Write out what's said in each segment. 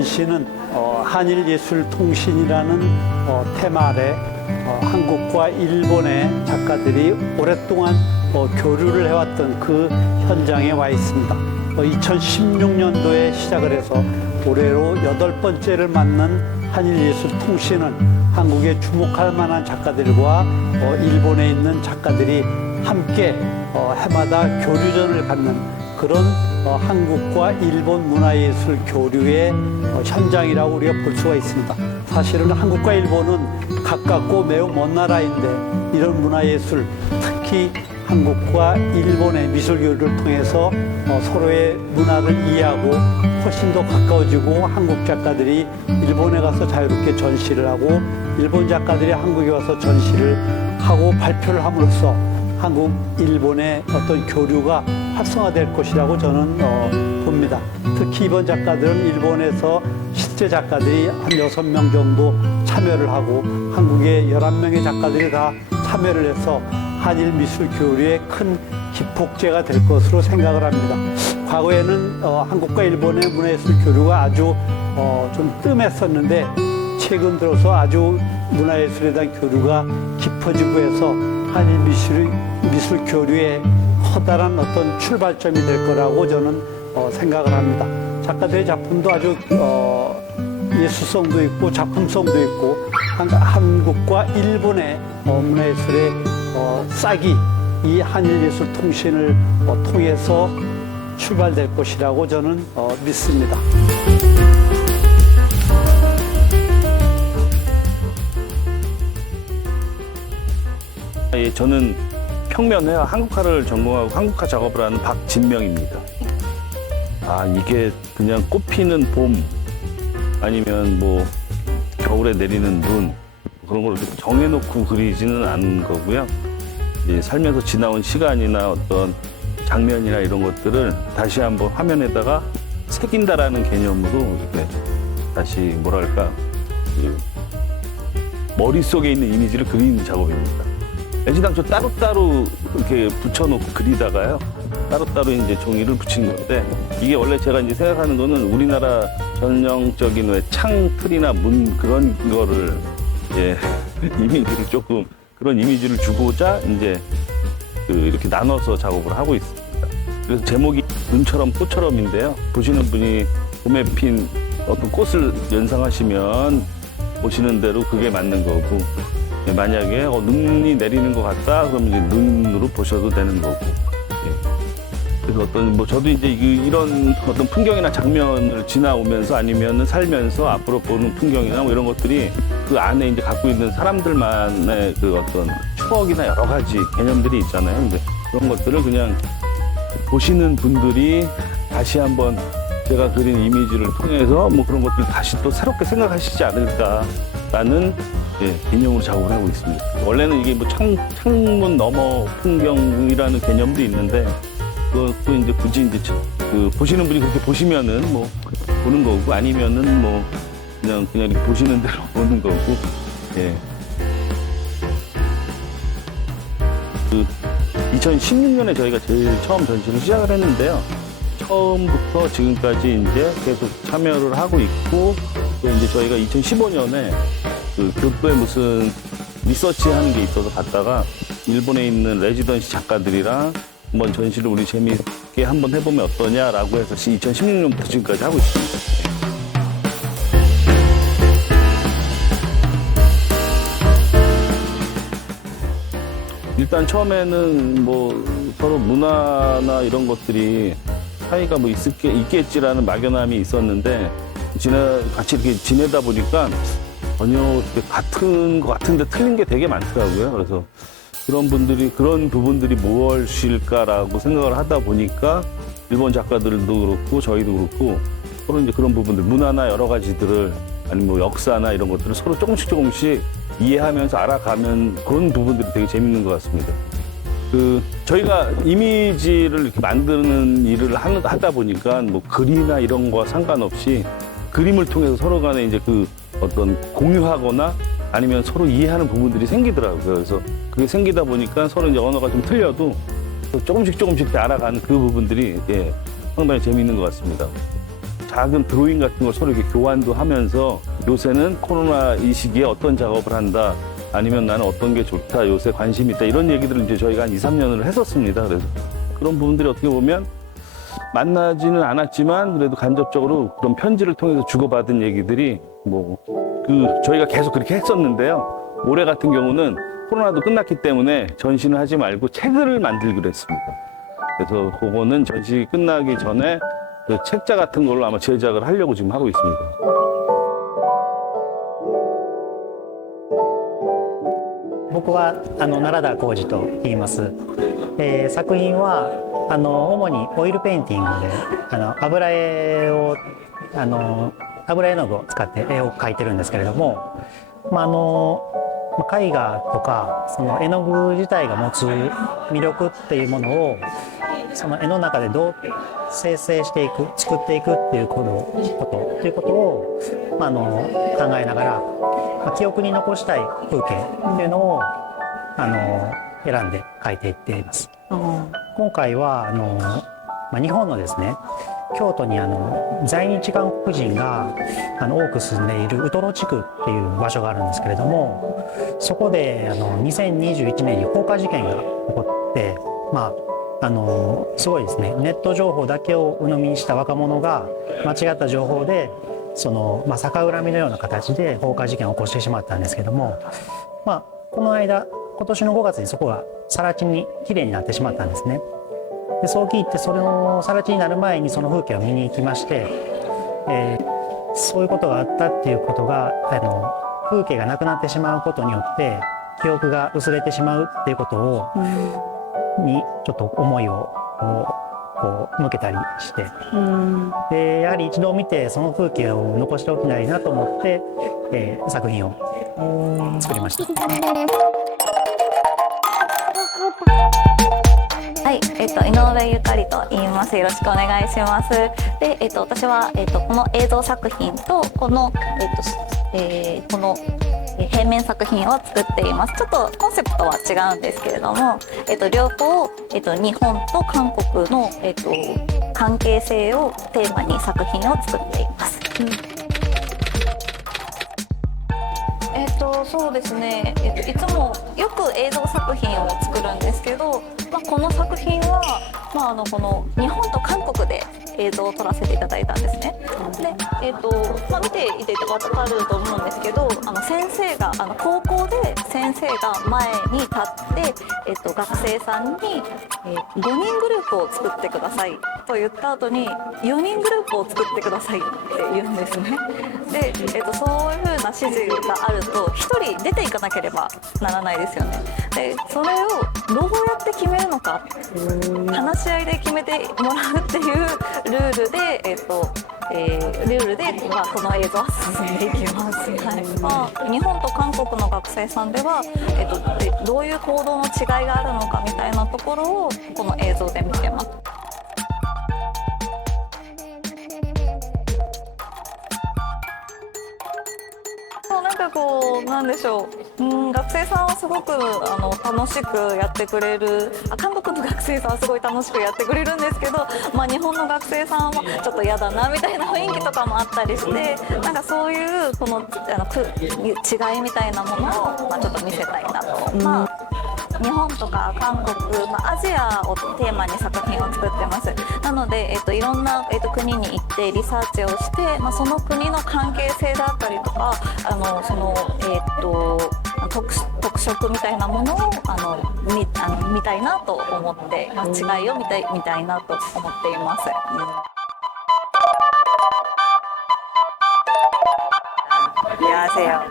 전시는 한일예술통신이라는 테마 아래 한국과 일본의 작가들이 오랫동안 교류를 해왔던 그 현장에 와 있습니다. 2016년도에 시작을 해서 올해로 8번째를 맞는 한일예술통신은 한국에 주목할 만한 작가들과 일본에 있는 작가들이 함께 해마다 교류전을 갖는 그런 한국과 일본 문화예술 교류의 현장이라고 우리가 볼 수가 있습니다. 사실은 한국과 일본은 가깝고 매우 먼 나라인데 이런 문화예술, 특히 한국과 일본의 미술 교류를 통해서 서로의 문화를 이해하고 훨씬 더 가까워지고 한국 작가들이 일본에 가서 자유롭게 전시를 하고 일본 작가들이 한국에 와서 전시를 하고 발표를 함으로써 한국, 일본의 어떤 교류가 활성화될 것이라고 저는 봅니다. 특히 이번 작가들은 일본에서 실제 작가들이 한 6명 정도 참여를 하고 한국의 11명의 작가들이 다 참여를 해서 한일 미술 교류의 큰 기폭제가 될 것으로 생각을 합니다. 과거에는 한국과 일본의 문화예술 교류가 아주 좀 뜸했었는데 최근 들어서 아주 문화예술에 대한 교류가 깊어지고 해서 한일 미술 교류의 커다란 어떤 출발점이 될 거라고 저는 생각을 합니다. 작가들의 작품도 아주 예술성도 있고 작품성도 있고 한국과 일본의 문화예술의 싹이 이 한일예술통신을 통해서 출발될 것이라고 저는 믿습니다. 예, 저는 평면회화 한국화를 전공하고 한국화 작업을 하는 박진명입니다. 이게 그냥 꽃피는 봄 아니면 뭐 겨울에 내리는 눈 그런 걸 정해놓고 그리지는 않은 거고요. 이제 살면서 지나온 시간이나 어떤 장면이나 이런 것들을 다시 한번 화면에다가 새긴다라는 개념으로 이렇게 다시 뭐랄까 머릿속에 있는 이미지를 그리는 작업입니다. 애시당초 따로따로 이렇게 붙여놓고 그리다가요. 따로따로 이제 종이를 붙인 건데 이게 원래 제가 이제 생각하는 거는 우리나라 전형적인 왜 창틀이나 문 그런 거를 이제 이미지를 조금 그런 이미지를 주고자 이제 이렇게 나눠서 작업을 하고 있습니다. 그래서 제목이 눈처럼 꽃처럼인데요. 보시는 분이 봄에 핀 어떤 꽃을 연상하시면 보시는 대로 그게 맞는 거고 만약에 눈이 내리는 것 같다 그러면 이제 눈으로 보셔도 되는 거고 그래서 어떤 저도 이제 이런 어떤 풍경이나 장면을 지나오면서 아니면은 살면서 앞으로 보는 풍경이나 뭐 이런 것들이 그 안에 이제 갖고 있는 사람들만의 그 어떤 추억이나 여러 가지 개념들이 있잖아요. 근데 그런 것들을 그냥 보시는 분들이 다시 한번 제가 그린 이미지를 통해서 뭐 그런 것들 다시 또 새롭게 생각하시지 않을까라는 개념으로 작업을 하고 있습니다. 원래는 이게 뭐 창문 너머 풍경이라는 개념도 있는데 그것도 이제 굳이 이제 보시는 분이 그렇게 보시면은 뭐 보는 거고 아니면은 뭐 그냥 이렇게 보시는 대로 보는 거고 예. 2016년에 저희가 제일 처음 전시를 시작을 했는데요. 처음부터 지금까지 이제 계속 참여를 하고 있고 또 이제 저희가 2015년에 교토에 무슨 리서치 하는 게 있어서 갔다가 일본에 있는 레지던시 작가들이랑 한번 전시를 우리 재미있게 한번 해보면 어떠냐라고 해서 2016년부터 지금까지 하고 있습니다. 일단 처음에는 뭐 서로 문화나 이런 것들이 차이가 뭐 있겠지라는 막연함이 있었는데 같이 이렇게 지내다 보니까 전혀 같은 것 같은데 틀린 게 되게 많더라고요. 그래서 그런 부분들이 무엇일까라고 생각을 하다 보니까 일본 작가들도 그렇고 저희도 그렇고 서로 이제 그런 부분들, 문화나 여러 가지들을 아니면 뭐 역사나 이런 것들을 서로 조금씩 이해하면서 알아가면 그런 부분들이 되게 재밌는 것 같습니다. 저희가 이미지를 이렇게 만드는 일을 하다 보니까 뭐 글이나 이런 거와 상관없이 그림을 통해서 서로 간에 이제 어떤 공유하거나 아니면 서로 이해하는 부분들이 생기더라고요. 그래서 그게 생기다 보니까 서로 이제 언어가 좀 틀려도 조금씩 알아가는 그 부분들이 상당히 재미있는 것 같습니다. 작은 드로잉 같은 걸 서로 이렇게 교환도 하면서 요새는 코로나 이 시기에 어떤 작업을 한다. 아니면 나는 어떤 게 좋다. 요새 관심이 있다. 이런 얘기들을 이제 저희가 한 2, 3년을 했었습니다. 그래서 그런 부분들이 어떻게 보면 만나지는 않았지만 그래도 간접적으로 그런 편지를 통해서 주고받은 얘기들이 저희가 계속 그렇게 했었는데요. 올해 같은 경우는 코로나도 끝났기 때문에 전시는 하지 말고 책을 만들기로 했습니다. 그래서 그거는 전시 끝나기 전에 그 책자 같은 걸로 아마 제작을 하려고 지금 하고 있습니다. 僕は奈良田浩二と言います。作品は主にオイルペインティングで油絵の具を使って絵を描いてるんですけれども、絵画とかその絵の具自体が持つ魅力っていうものをその絵の中でどう生成していく作っていくっていうことを、考えながら、記憶に残したい風景っていうのを選んで描いていっています。今回は日本のですね京都に在日韓国人が多く住んでいるウトロ地区っていう場所があるんですけれども、そこで2021年に放火事件が起こって、すごいですね、ネット情報だけを鵜呑みにした若者が間違った情報で逆恨みのような形で放火事件を起こしてしまったんですけども、この間今年の5月にそこが更地にきれいになってしまったんですね。でそう聞いて、それの更地になる前にその風景を見に行きまして、そういうことがあったっていうことが風景がなくなってしまうことによって記憶が薄れてしまうっていうことを、にちょっと思いをこう向けたりして、でやはり一度見てその風景を残しておきたいなと思って、作品を作りました。はい、井上ゆかりと言います。よろしくお願いします。で、私は、この映像作品とこの、平面作品を作っています。ちょっとコンセプトは違うんですけれども、両方、日本と韓国の、関係性をテーマに作品を作っています。そうですね、いつもよく映像作品を作るんですけど、この作品は、この日本と韓国で映像を撮らせていただいたんですね。で、見ていて分かると思うんですけど、先生が高校で先生が前に立って、学生さんに、5人グループを作ってくださいと言った後に4人グループを作ってくださいって言うんですね。で、そういうふうな指示があると1人出ていかなければならないですよね。で、それをどうやって決めるのか、話し合いで決めてもらうっていうルールで、この映像は進んでいきます。はい。日本と韓国の学生さんでは、どういう行動の違いがあるのかみたいなところをこの映像で見てます。なんでしょう、学生さんはすごく楽しくやってくれる、韓国の学生さんはすごい楽しくやってくれるんですけど、日本の学生さんはちょっと嫌だなみたいな雰囲気とかもあったりして、そういうこの違いみたいなものをちょっと見せたいなと。日本とか韓国、アジアをテーマに作品を作ってます。なので、いろんな、国に行ってリサーチをして、その国の関係性だったりとか、特色みたいなものを見たいなと思って、違いを見たいなと思っています。안녕하세요.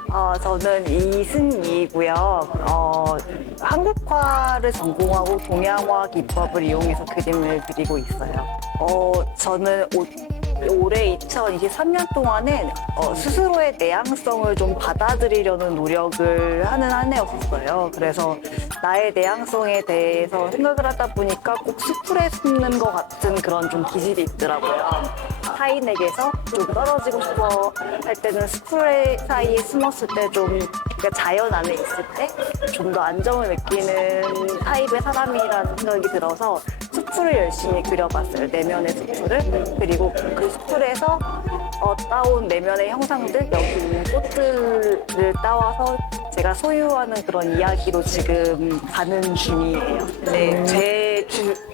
저는 이승이고요. 한국화를 전공하고 동양화 기법을 이용해서 그림을 그리고 있어요. 저는 올해 2023년 동안은 스스로의 내향성을 좀 받아들이려는 노력을 하는 한 해였었어요. 그래서 나의 내향성에 대해서 생각을 하다 보니까 꼭 수풀에 숨는 것 같은 그런 좀 기질이 있더라고요. 타인에게서 좀 떨어지고 싶어 할 때는 스쿨 사이에 숨었을 때 좀 그러니까 자연 안에 있을 때 좀 더 안정을 느끼는 타입의 사람이라는 생각이 들어서 수풀을 열심히 그려봤어요. 내면의 수풀을. 그리고 그 수풀에서 따온 내면의 형상들, 여기 있는 꽃들을 따와서 제가 소유하는 그런 이야기로 지금 가는 중이에요. 네, 제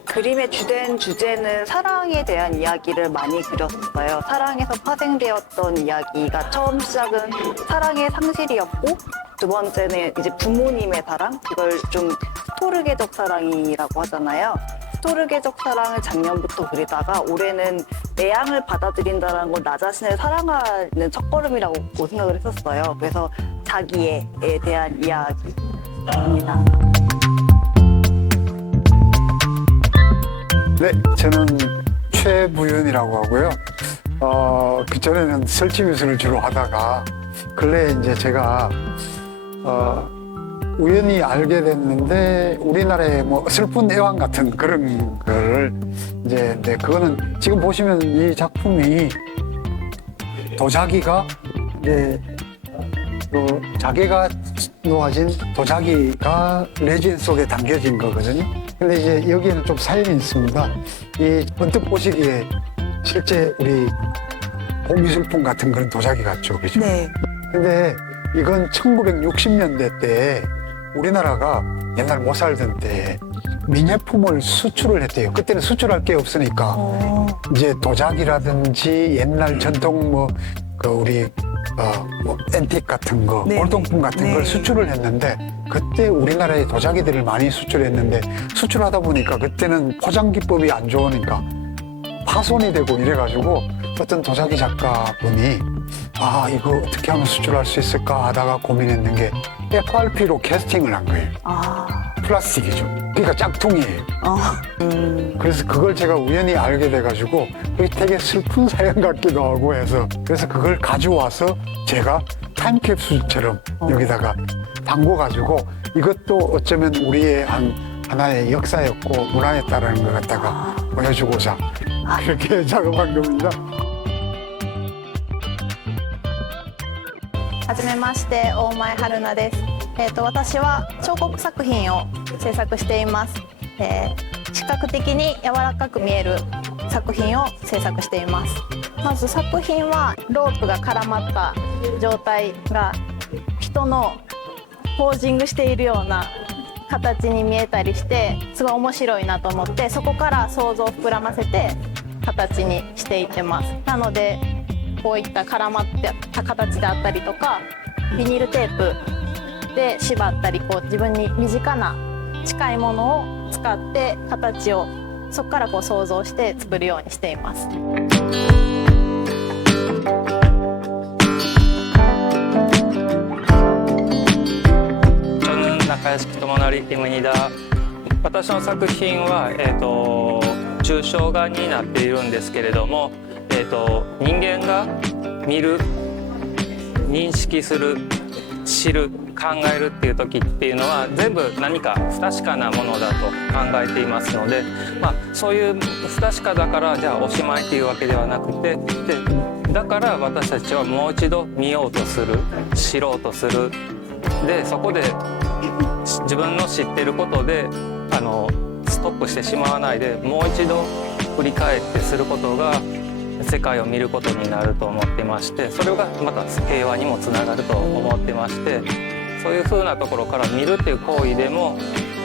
그림의 주된 주제는 사랑에 대한 이야기를 많이 그렸어요. 사랑에서 파생되었던 이야기가 처음 시작은 사랑의 상실이었고 두 번째는 이제 부모님의 사랑, 그걸 좀 스토르게적 사랑이라고 하잖아요. 스토르게적 사랑을 작년부터 그리다가 올해는 내향을 받아들인다는 걸 나 자신을 사랑하는 첫걸음이라고 생각을 했었어요. 그래서 자기에 대한 이야기입니다. 네, 저는 최부윤이라고 하고요. 그전에는 설치미술을 주로 하다가 근래에 이제 제가 우연히 알게 됐는데 우리나라의 뭐 슬픈 애완 같은 그런 거를 이제 네, 그거는 지금 보시면 이 작품이 도자기가 이제 자개가 놓아진 도자기가 레진 속에 담겨진 거거든요. 근데 이제 여기에는 좀 사연이 있습니다. 이 언뜻 보시기에 실제 우리 고미술품 같은 그런 도자기 같죠, 그죠? 네. 근데 이건 1960년대 때 우리나라가 옛날 못 살던 때 민예품을 수출을 했대요. 그때는 수출할 게 없으니까 이제 도자기라든지 옛날 전통 우리 앤틱 같은 거, 네. 골동품 같은 네. 걸 수출을 했는데 그때 우리나라에 도자기들을 많이 수출했는데 수출하다 보니까 그때는 포장 기법이 안 좋으니까 파손이 되고 이래가지고 어떤 도자기 작가분이 이거 어떻게 하면 수출할 수 있을까 하다가 고민했는 게 FRP로 캐스팅을 한 거예요. 플라스틱이죠. 그러니까 짝퉁이에요. 그래서 그걸 제가 우연히 알게 돼가지고 그게 되게 슬픈 사연 같기도 하고 해서 그래서 그걸 가져와서 제가 타임캡슐처럼 여기다가 담궈가지고 이것도 어쩌면 우리의 하나의 역사였고 문화였다라는 걸 갖다가 보여주고자 그렇게 작업한 겁니다. はじめまして大前春菜です。私は彫刻作品を制作しています。視覚的に柔らかく見える作品を制作しています。まず作品はロープが絡まった状態が人のポージングしているような形に見えたりしてすごい面白いなと思ってそこから想像を膨らませて形にしていってます。なのでこういった絡まった形であったりとかビニールテープで縛ったり自分に身近な近いものを使って形をそこから想像して作るようにしています。 저는 나카야시키 토모나리今니다私の作品は、抽象画になっているんですけれども、人間が見る、認識する、知る、考えるっていう時っていうのは全部何か不確かなものだと考えていますので、そういう不確かだからじゃあおしまいっていうわけではなくて、だから私たちはもう一度見ようとする、知ろうとする。でそこで自分の知ってることでストップしてしまわないでもう一度振り返ってすることが世界を見ることになると思ってましてそれがまた平和にもつながると思ってましてそういうふうなところから見るっていう行為でも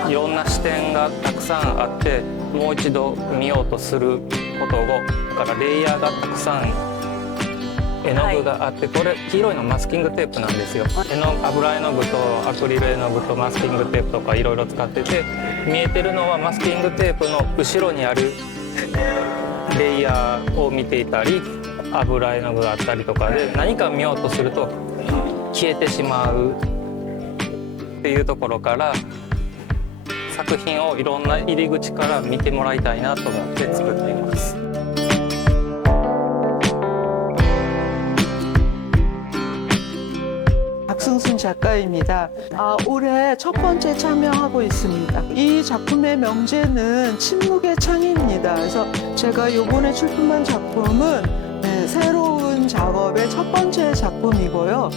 いろんな視点がたくさんあってもう一度見ようとすることからレイヤーがたくさん絵の具があって、これ黄色いのマスキングテープなんですよ。油絵の具とアクリル絵の具とマスキングテープとかいろいろ使ってて見えてるのはマスキングテープの後ろにあるレイヤーを見ていたり油絵の具があったりとかで何か見ようとすると消えてしまうっていうところから作品をいろんな入り口から見てもらいたいなと思って作っています。 박승순 작가입니다. 올해 첫 번째 참여하고 있습니다. 이 작품의 명제는 침묵의 창입니다. 그래서 제가 이번에 출품한 작품은 작업의 첫 번째 작품이고요.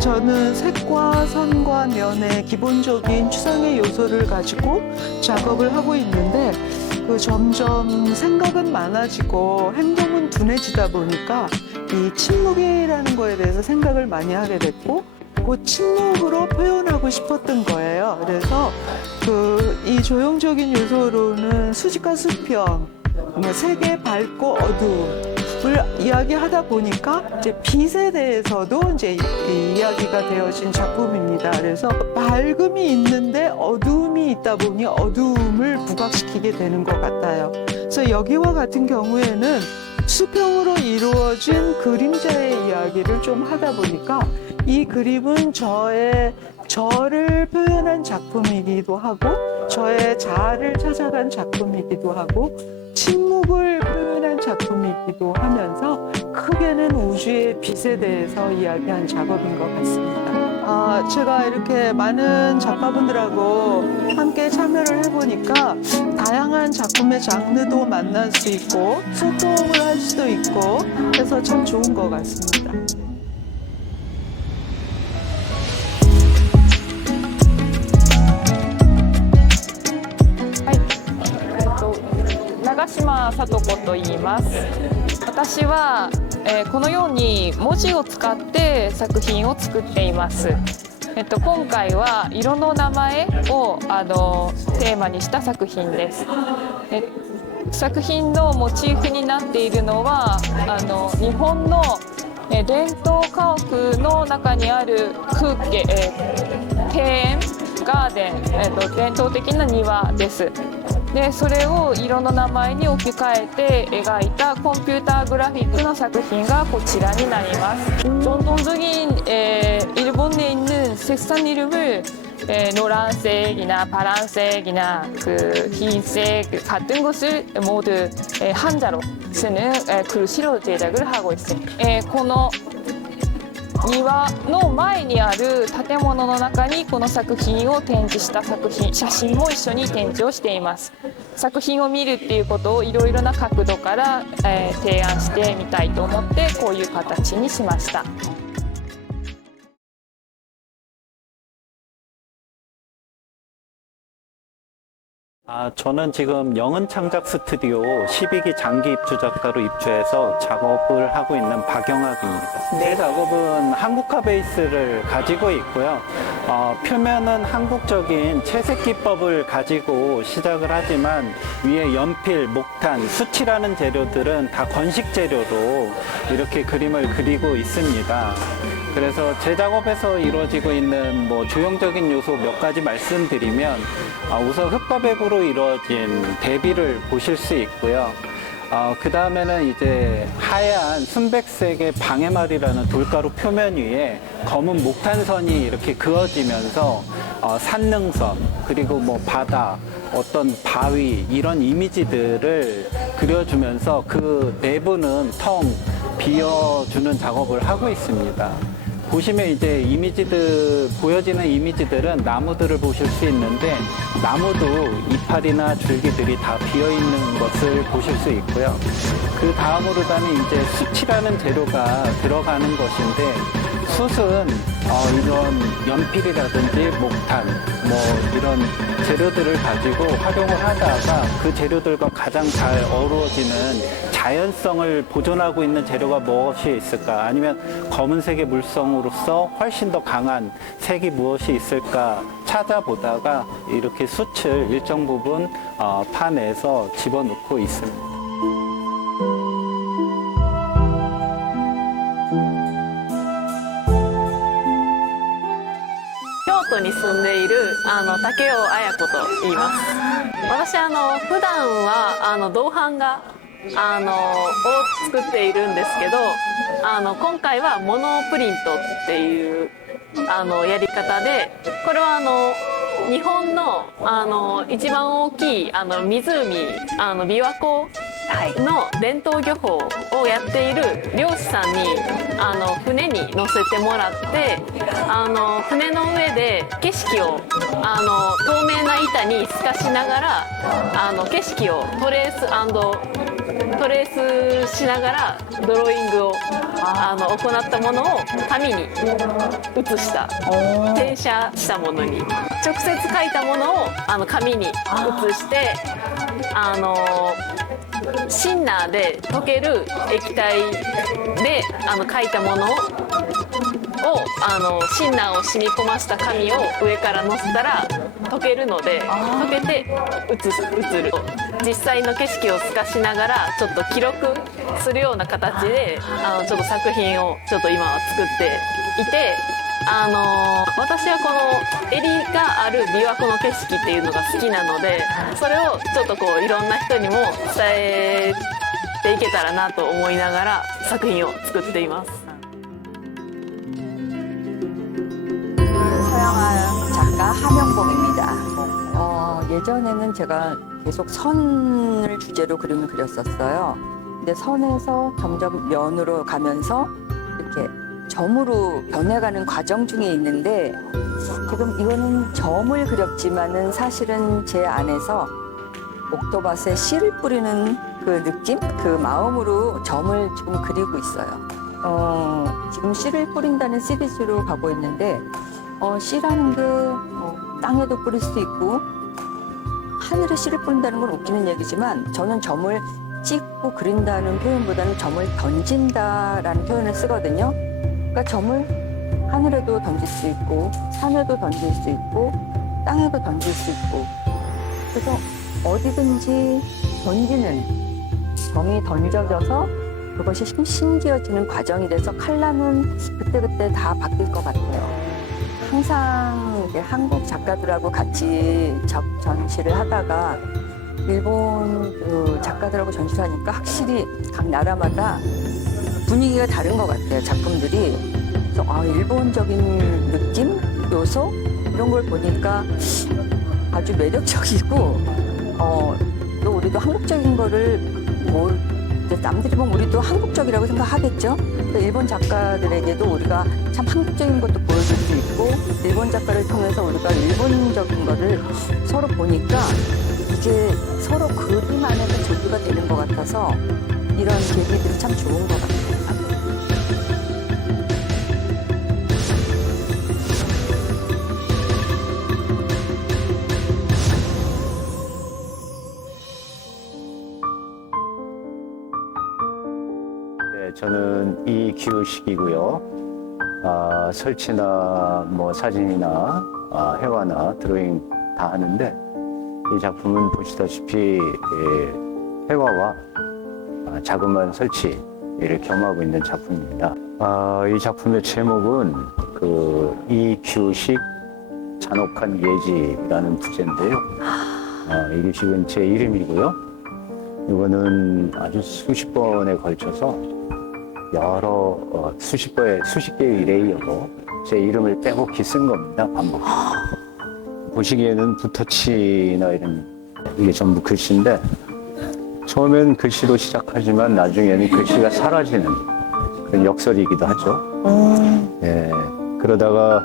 저는 색과 선과 면의 기본적인 추상의 요소를 가지고 작업을 하고 있는데 점점 생각은 많아지고 행동은 둔해지다 보니까 이 침묵이라는 거에 대해서 생각을 많이 하게 됐고 그 침묵으로 표현하고 싶었던 거예요. 그래서 이 조형적인 요소로는 수직과 수평, 색의 밝고 어두움을 이야기하다 보니까 이제 빛에 대해서도 이제 이야기가 되어진 작품입니다. 그래서 밝음이 있는데 어두움이 있다 보니 어두움을 부각시키게 되는 것 같아요. 그래서 여기와 같은 경우에는 수평으로 이루어진 그림자의 이야기를 좀 하다 보니까 이 그림은 저를 표현한 작품이기도 하고 저의 자아를 찾아간 작품이기도 하고 침묵을 표현한 작품이기도 하면서 크게는 우주의 빛에 대해서 이야기한 작업인 것 같습니다. 제가 이렇게 많은 작가분들하고 함께 참여를 해보니까 다양한 작품의 장르도 만날 수 있고 소통을 할 수도 있고 해서 참 좋은 것 같습니다.長島さと子と言います。私は、このように文字を使って作品を作っています。今回は色の名前をテーマにした作品です。作品のモチーフになっているのは日本の伝統家屋の中にある風景、庭園、ガーデン、伝統的な庭です。でそれを色の名前に置き換えて描いたコンピューターグラフィックの作品がこちらになります. 전통적인 일본에 있는 색상 이름을 노란색이나 파란색이나 흰색 같은 것을 모두 한자로 쓰는 글씨로 제작을 하고 있습니다. この庭の前にある建物の中にこの作品を展示した写真も一緒に展示をしています。作品を見るっていうことをいろいろな角度から、提案してみたいと思ってこういう形にしました。저는 지금 영은창작 스튜디오 12기 장기 입주 작가로 입주해서 작업을 하고 있는 박영학입니다. 제 작업은 한국화 베이스를 가지고 있고요. 표면은 한국적인 채색 기법을 가지고 시작을 하지만 위에 연필, 목탄, 수치라는 재료들은 다 건식 재료로 이렇게 그림을 그리고 있습니다. 그래서 제 작업에서 이루어지고 있는 조형적인 요소 몇 가지 말씀드리면 우선 흙과백으로 이루어진 대비를 보실 수 있고요. 그 다음에는 이제 하얀 순백색의 방해말이라는 돌가루 표면 위에 검은 목탄선이 이렇게 그어지면서 산능선 그리고 바다 어떤 바위 이런 이미지들을 그려주면서 그 내부는 텅 비워주는 작업을 하고 있습니다. 보시면 이제 보여지는 이미지들은 나무들을 보실 수 있는데 나무도 이파리나 줄기들이 다 비어있는 것을 보실 수 있고요. 그 다음으로다는 이제 숯이라는 재료가 들어가는 것인데 숯은 이런 연필이라든지 목탄 이런 재료들을 가지고 활용을 하다가 그 재료들과 가장 잘 어우러지는 자연성을 보존하고 있는 재료가 무엇이 있을까 아니면 검은색의 물성으로서 훨씬 더 강한 색이 무엇이 있을까 찾아보다가 이렇게 숯을 일정 부분 파내서 집어넣고 있습니다. 京都に住んでいる竹尾綾子と言います。私普段は銅版画を作っているんですけど今回はモノプリントっていうやり方でこれは日本の一番大きい湖琵琶湖の伝統漁法をやっている漁師さんに船に乗せてもらって船の上で景色を透明な板に透かしながら景色をトレーストレースしながらドローイングを行ったものを紙に写した転写したものに直接描いたものを紙に写してシンナーで溶ける液体で描いたものをシンナーを染み込ませた紙を上から乗せたら溶けるので溶けて映る実際の景色を透かしながらちょっと記録するような形でちょっと作品をちょっと今は作っていて私はこの襟がある琵琶湖の景色っていうのが好きなのでそれをちょっとこういろんな人にも伝えていけたらなと思いながら作品を作っています。 서양화 작가 함영봉입니다. 예전에는 제가 계속 선을 주제로 그림을 그렸었어요. 근데 선에서 점점 면으로 가면서 이렇게 점으로 변해가는 과정 중에 있는데 지금 이거는 점을 그렸지만은 사실은 제 안에서 옥토밭에 씨를 뿌리는 그 느낌, 그 마음으로 점을 지금 그리고 있어요. 지금 씨를 뿌린다는 시리즈로 가고 있는데 씨라는 게 땅에도 뿌릴 수 있고 하늘에 씨를 뿌린다는 건 웃기는 얘기지만 저는 점을 찍고 그린다는 표현보다는 점을 던진다라는 표현을 쓰거든요. 그러니까 점을 하늘에도 던질 수 있고 산에도 던질 수 있고 땅에도 던질 수 있고 그래서 어디든지 던지는 점이 던져져서 그것이 신기해지는 과정이 돼서 컬러는 그때그때 다 바뀔 것 같아요. 항상 이제 한국 작가들하고 같이 전시를 하다가 일본 그 작가들하고 전시를 하니까 확실히 각 나라마다 분위기가 다른 것 같아요, 작품들이. 그래서 일본적인 느낌, 요소 이런 걸 보니까 아주 매력적이고 또 우리도 한국적인 거를 남들이 보면 우리도 한국적이라고 생각하겠죠. 일본 작가들에게도 우리가 참 한국적인 것도 보여줄 수 있고 일본 작가를 통해서 우리가 일본적인 거를 서로 보니까 이게 서로 그림 안에서 조류가 되는 것 같아서 이런 계기들이 참 좋은 것 같아요. 저는 이기우식이고요. 설치나 뭐 사진이나 회화나 드로잉 다 하는데 이 작품은 보시다시피 회화와 자그마한 설치를 겸하고 있는 작품입니다. 이 작품의 제목은 그 이기우식 잔혹한 예지라는 부제인데요. 이기우식은 제 이름이고요. 이거는 아주 수십 번에 걸쳐서 여러 수십 개의 레이어로 제 이름을 빼곡히 쓴 겁니다. 반복. 보시기에는 붓터치나 이런 이게 전부 글씨인데 처음엔 글씨로 시작하지만 나중에는 글씨가 사라지는 그런 역설이기도 하죠. 예, 그러다가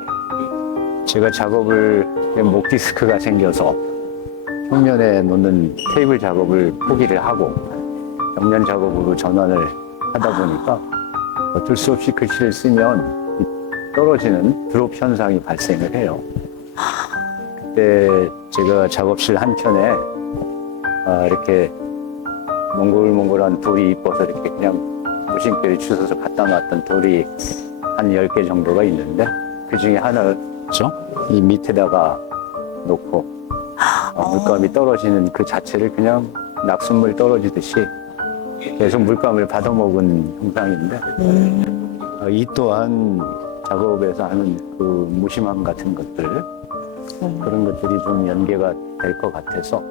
제가 작업을 목 디스크가 생겨서 평면에 놓는 테이블 작업을 포기를 하고 벽면 작업으로 전환을 하다 보니까 어쩔 수 없이 글씨를 쓰면 떨어지는 드롭 현상이 발생을 해요. 그때 제가 작업실 한켠에 이렇게 몽글몽글한 돌이 이뻐서 이렇게 그냥 무심결에 주워서 갖다 놨던 돌이 한 10개 정도가 있는데 그 중에 하나죠. 이 밑에다가 놓고 물감이 떨어지는 그 자체를 그냥 낙숫물 떨어지듯이 계속 물감을 받아먹은 형상인데 이 또한 작업에서 하는 그 무심함 같은 것들 그런 것들이 좀 연계가 될 것 같아서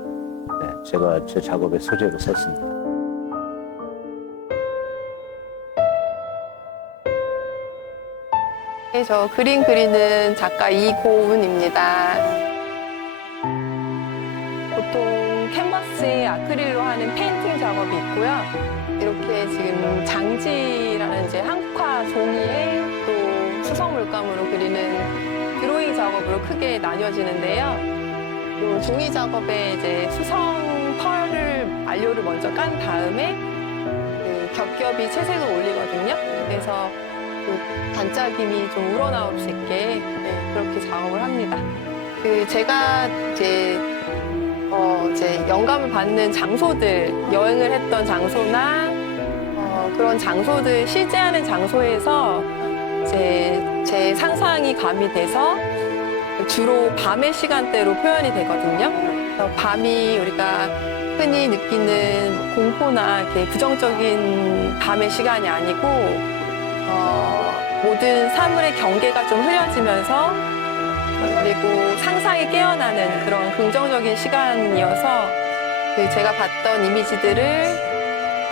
제가 제 작업의 소재로 썼습니다. 저 그림 그리는 작가 이고은입니다. 보통 캔버스에 아크릴로 하는 페인팅 작업이 있고요. 이렇게 지금 장지라는 이제 한국화 종이에 또 수성 물감으로 그리는 드로잉 작업으로 크게 나뉘어지는데요. 또 종이 작업에 이제 수성 펄을 안료를 먼저 먼저 깐 다음에 그 겹겹이 채색을 올리거든요. 그래서 그 반짝임이 좀 우러나올 수 있게 그렇게 작업을 합니다. 그 제가 이제 영감을 받는 장소들, 여행을 했던 장소나 그런 장소들, 실제 하는 장소에서 이제 제 상상이 가미돼서 주로 밤의 시간대로 표현이 되거든요. 그래서 밤이 우리가 흔히 느끼는 공포나 이렇게 부정적인 밤의 시간이 아니고 모든 사물의 경계가 좀 흐려지면서 그리고 상상이 깨어나는 그런 긍정적인 시간이어서 그 제가 봤던 이미지들을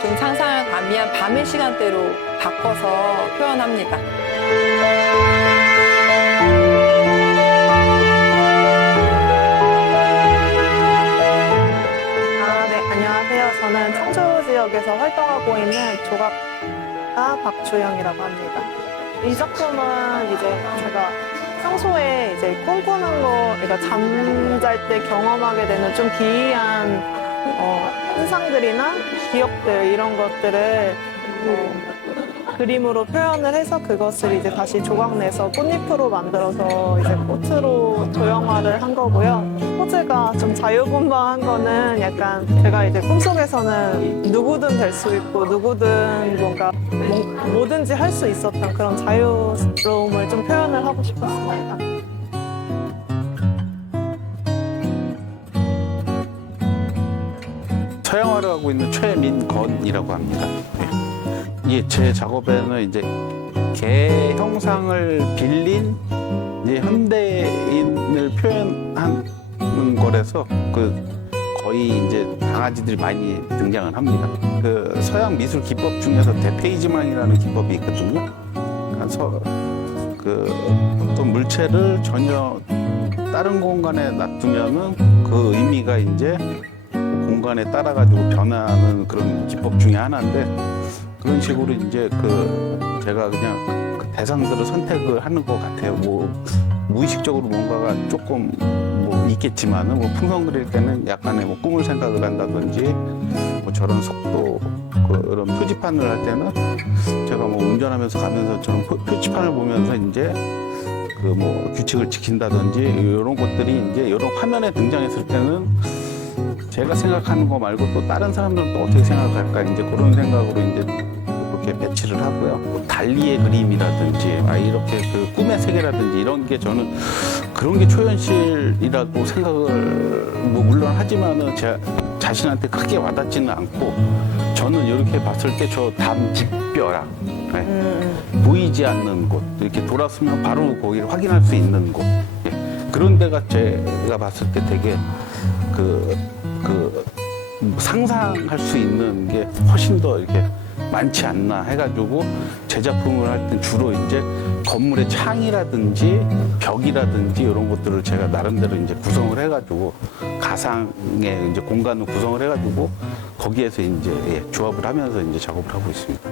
좀 상상을 가미한 밤의 시간대로 바꿔서 표현합니다. 네, 안녕하세요. 저는 청주 지역에서 활동하고 있는 조각가 박주영이라고 합니다. 이 작품은 이제 제가 평소에 이제 꿈꾸는 거, 그러니까 잠잘 때 경험하게 되는 좀 기이한 현상들이나 기억들 이런 것들을 그림으로 표현을 해서 그것을 이제 다시 조각 내서 꽃잎으로 만들어서 이제 꽃으로 조형화를 한 거고요. 소재가 좀 자유분방한 거는 약간 제가 이제 꿈속에서는 누구든 될 수 있고 누구든 뭔가 뭐든지 할 수 있었던 그런 자유로움을 좀 표현을 하고 싶었습니다. 서양화를 하고 있는 최민건이라고 합니다. 이게 제 작업에는 이제 개 형상을 빌린 이제 현대인을 표현하는 거라서 그 거의 이제 강아지들이 많이 등장을 합니다. 그 서양 미술 기법 중에서 대페이지망이라는 기법이 있거든요. 그래서 그 어떤 물체를 전혀 다른 공간에 놔두면은 그 의미가 이제 공간에 따라가지고 변하는 그런 기법 중에 하나인데 그런 식으로 이제 그 제가 그냥 그 대상들을 선택을 하는 것 같아요. 뭐 무의식적으로 뭔가가 조금 뭐 있겠지만은 뭐 풍선 그릴 때는 약간의 뭐 꿈을 생각을 한다든지 뭐 저런 속도 그런 표지판을 할 때는 제가 뭐 운전하면서 가면서 저런 표지판을 보면서 이제 그 뭐 규칙을 지킨다든지 이런 것들이 이제 여러 화면에 등장했을 때는 제가 생각하는 거 말고 또 다른 사람들은 또 어떻게 생각할까 이제 그런 생각으로 이제 이렇게 배치를 하고요. 뭐 달리의 그림이라든지 이렇게 그 꿈의 세계라든지 이런 게 저는 그런 게 초현실이라고 생각을 뭐 물론 하지만은 제 자신한테 크게 와닿지는 않고 저는 이렇게 봤을 때 저 담 뒷벼락 보이지 않는 곳 이렇게 돌았으면 바로 거기를 확인할 수 있는 곳 그런 데가 제가 봤을 때 되게 그 상상할 수 있는 게 훨씬 더 이렇게 많지 않나 해가지고 제 작품을 할 땐 주로 이제 건물의 창이라든지 벽이라든지 이런 것들을 제가 나름대로 이제 구성을 해가지고 가상의 이제 공간을 구성을 해가지고 거기에서 이제 조합을 하면서 이제 작업을 하고 있습니다.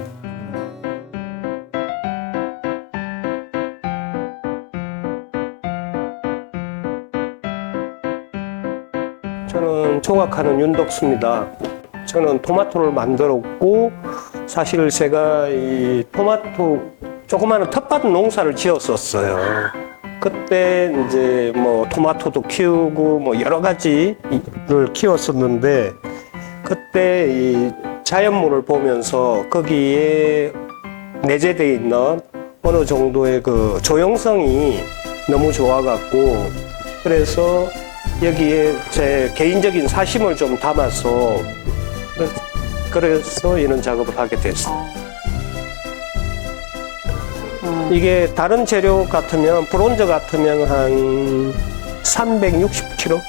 저는 조각하는 윤덕수입니다. 저는 토마토를 만들었고 사실 제가 이 토마토 조그마한 텃밭 농사를 지었었어요. 그때 이제 뭐 토마토도 키우고 뭐 여러 가지를 키웠었는데 그때 이 자연물을 보면서 거기에 내재되어 있는 어느 정도의 그 조형성이 너무 좋아갖고 그래서 여기에 제 개인적인 사심을 좀 담아서 그래서 이런 작업을 하게 됐어요. 이게 다른 재료 같으면 브론즈 같으면 한 360kg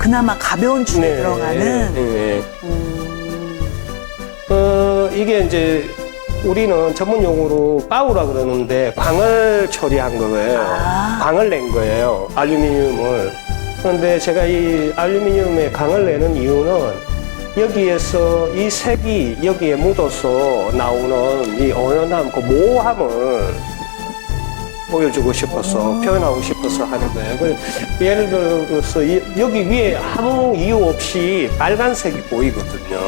그나마 가벼운 축에 들어가는. 네. 이게 이제 우리는 전문 용어로 바우라 그러는데 광을 처리한 거예요. 광을 낸 거예요. 알루미늄을. 그런데 제가 이 알루미늄에 광을 내는 이유는 여기에서 이 색이 여기에 묻어서 나오는 이 어연함, 그 모호함을 보여주고 싶어서 표현하고 싶어서 하는 거예요. 예를 들어서 여기 위에 아무 이유 없이 빨간색이 보이거든요.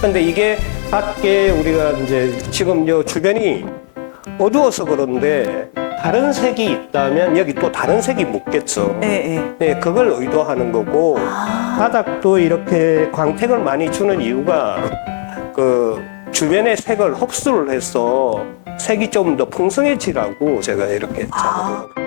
근데 이게 밖에 우리가 이제 지금 요 주변이 어두워서 그런데 다른 색이 있다면 여기 또 다른 색이 묻겠죠. 네, 그걸 의도하는 거고 바닥도 이렇게 광택을 많이 주는 이유가 그 주변의 색을 흡수를 해서 색이 좀 더 풍성해지라고 제가 이렇게 작업을